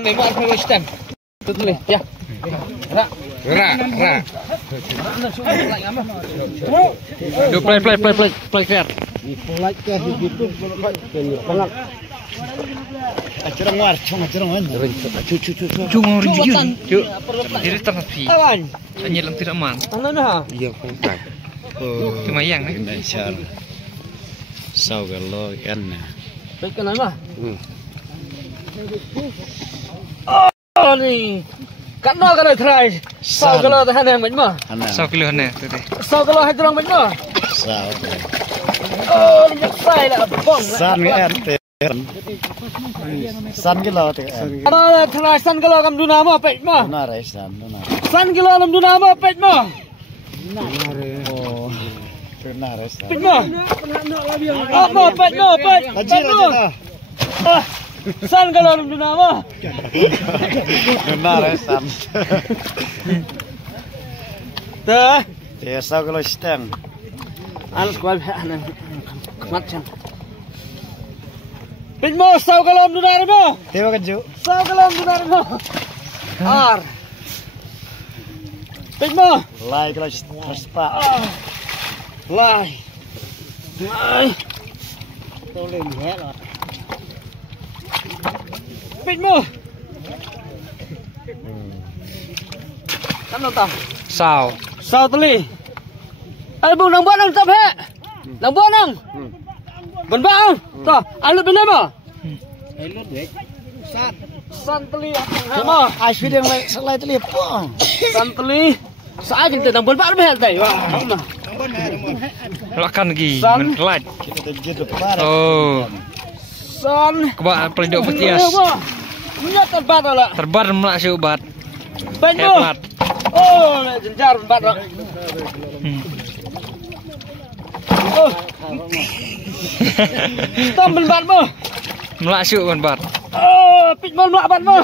Memang aku stem. Betul ya. Ra. Do play clear. Play ke gitu. Pengat. Acara war, cuma acara wan. Cucu. Cuma Cuk. Jadi terpi. Awan. Hanya lang tidak man. Ano na? Iya kontak. Cuma yang nih. Indonesia. Sau kalau kan. Baik kan mah. Oh ni. Kan no kan try. Sau kalau tahan yang macam mana? 100 kilo nih tu deh. Sau kalau hadrang macam mana? Sau. Oh, ni sai lah bong. San erte. San kilo te. Ano try san kalau kam duna mo pet mo. Benar san, benar. San kilo kam duna mo pet mo. Oh. Benar san. Pet mo. Oh, mo pet mo pet. Haji. San kalau kam duna mo. Benar san. Tuh. Ya sau kalau stang. Alas kual ana macam. Pet mo sau kalau kam duna mo. Tiba keju. Sau kalau kam duna mo. Ar. Pet mo. Lai kalau spa. Lai. Tôi lên hết rồi. Pít mua. Cắm đâu tao. Sao. Sao tao li. Ai bung nang buat nang tập hết. Nang buat nang. Bên bao. Tao, ai lướt bên đây mà. Ai lướt đấy. San. San tao li. Mà. Ai sudah yang selai tu lihat. San tao li. Sao chúng ta nang bên bao hết đây. Wah, mà. Lakan lagi. San. Mentelat. Kita jadi depan. Oh. San. Kebak pelindung petias. Nyat terbat lah. Terbar melak si ubat. Bên mua. Hebat. Oh, jenjar bat rồi. Oh. Tâm bên bat mua. Melak si ubat bat. Oh, pit mon melak bat mua.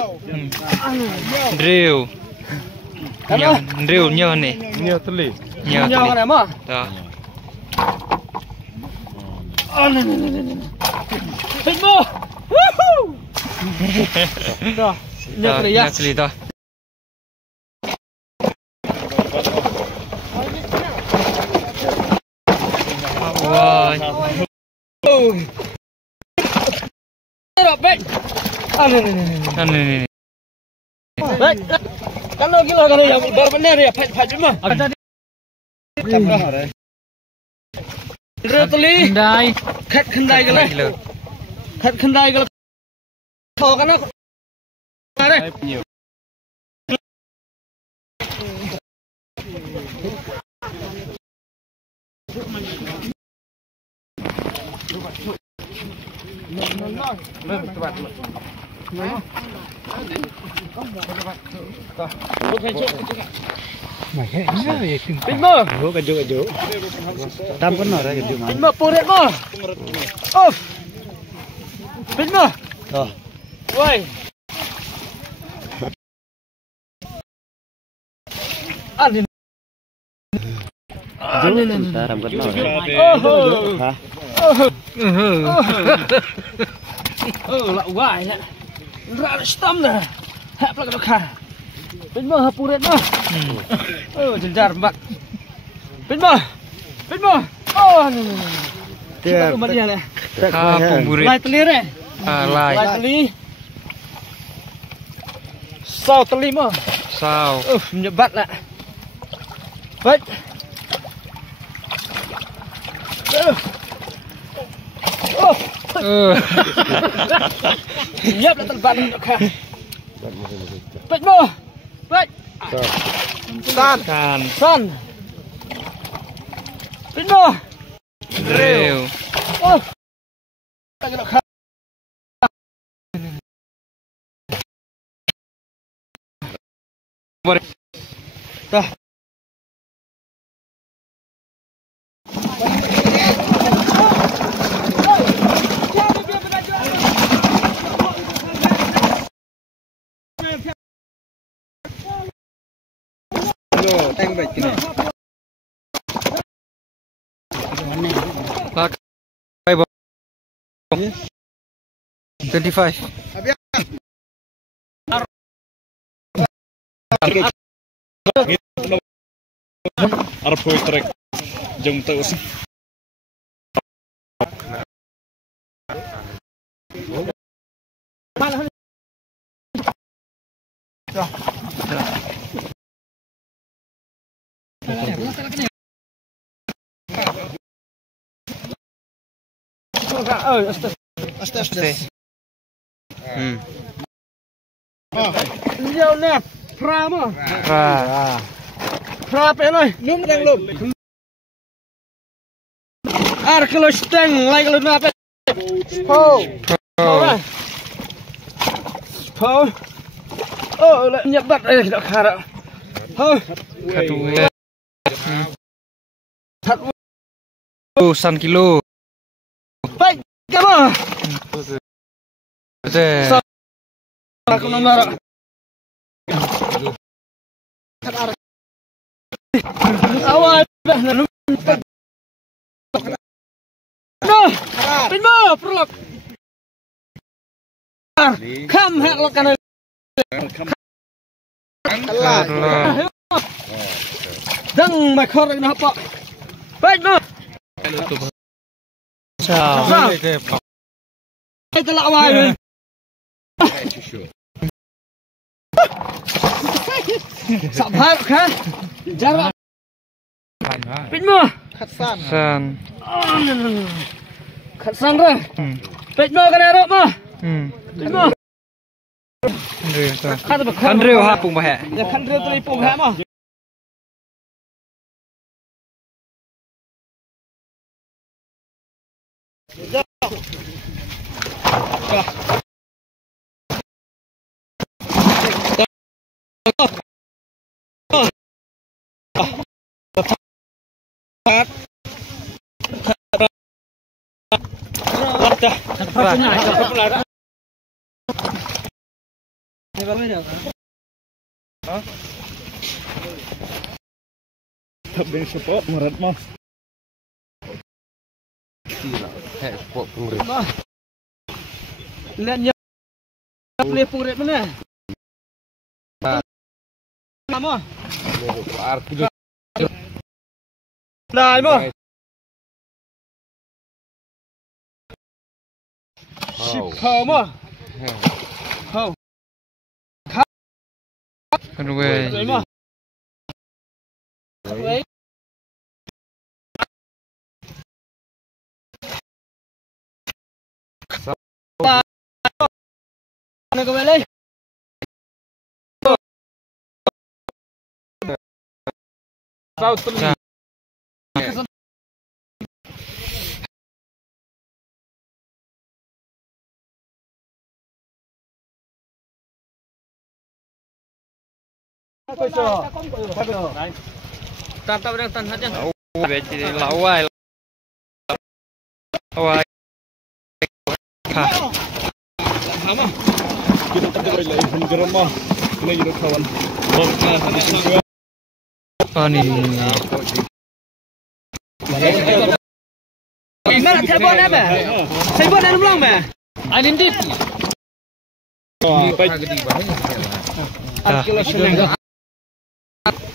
Drill. Apa? Drill nyo nih. Nyo teli. Nyo. Nyo kan em ah. Dah. Oh, ni. Pit mua. Woohoo. Dah. Nyo ni ya. Asli dah. Wah. Oh. Rồi, baik. Ini. Baik. Kalau gila kan ya baru benar ya, pat cuma. Ada di. Teli. Kendai. Khat khandai gala. Khat khandai gala. Thò kan nó. Đây. Pin mo. Keju. Tam kan nora keju mah. Pin mo puret mo. Off. Pin mo. Oh. Woi. Ani. Tam kan nora. Oh. Hah? Oh, lạ quá nhá. Ra stam nè. Hẹp lại cái khả. Bên mơ hấp puret mơ. Jenjar mbak. Bên mơ. Oh, ni. Kita umur dia nè. Pemburit. Lai teli re. Lai. Lai teli. Sau teli mơ. Sao. Menyebat lah. Baik. Oh. Nhấp lại tận vạn được kha. Baik mo. Baik. San. Baik mo. Drill. Oh. Tak nak kha. Dah. Teng baik ni. 25. Arab boy trek jeng terus. Astaga. Nhiều nè, pra mà. Pra pe ơi. Nung đang lụm. Kilo steng lại cái lụm pe. Po. Lại nhập bắt đây đã khá rồi. Thật. San kilo. Baik, kamu. Aku nomor. Awal dah no, pinmo perlok. Kam hak lo kan. Dang makor nak apa? Baik no. Sao? Itu lah awal. Sabar kan? Jarak. Pinmo. Khatsan. Khatsan dah. Pinmo kan erok mo. Pinmo. Kandreu hapung bah. Ya kandreu telipung ha mo. Thập bên support merat mas. Lihat nya. Boleh pungret mana? Nama? Nah, mo. Hau mo. Hau. Kan we. Mo. Wei. Ano ka balik? South tuloy. Tap đang tần hết chưa? Về chỉ lão ai. Ôi. Sama. Kita terus lagi penggeram mah. Ini jadi kawan. Ani. Mana telepon apa? Saya buat dalam belum bah? Anin dit. Kilo seneng.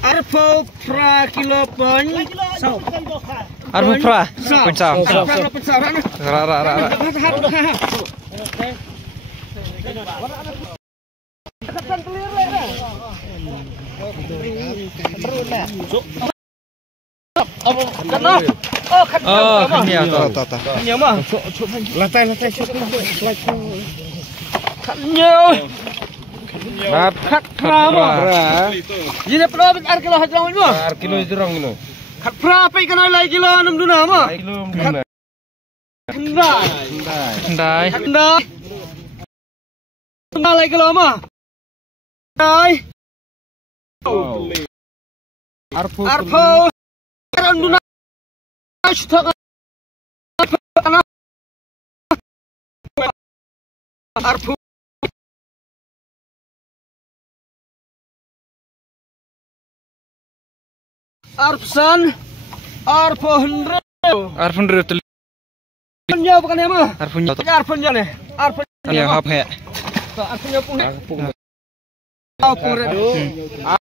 Arpo pra kilo pon. Arpo pra. Pensam. Pra pensam. Ra. Oh, khanya ta. Khanya mah. Lantai. Khanya. Rap Khat pra mah. Jadi pra ar kilo hajang mah. Ar kilo jerong kilo. Khat pra pe kana lai kilo 6 duna mah. Kilo mana? Ndai. Ndai lai kilo mah. Ndai. Arpo. Karon duna. Arpo. Arpsan. Arpo hundred. Arpun rut. Punya bukan ya mah? Arpun. Arpun ya nih. Arpun. Ya hap he. Arpun ya pun. Puret.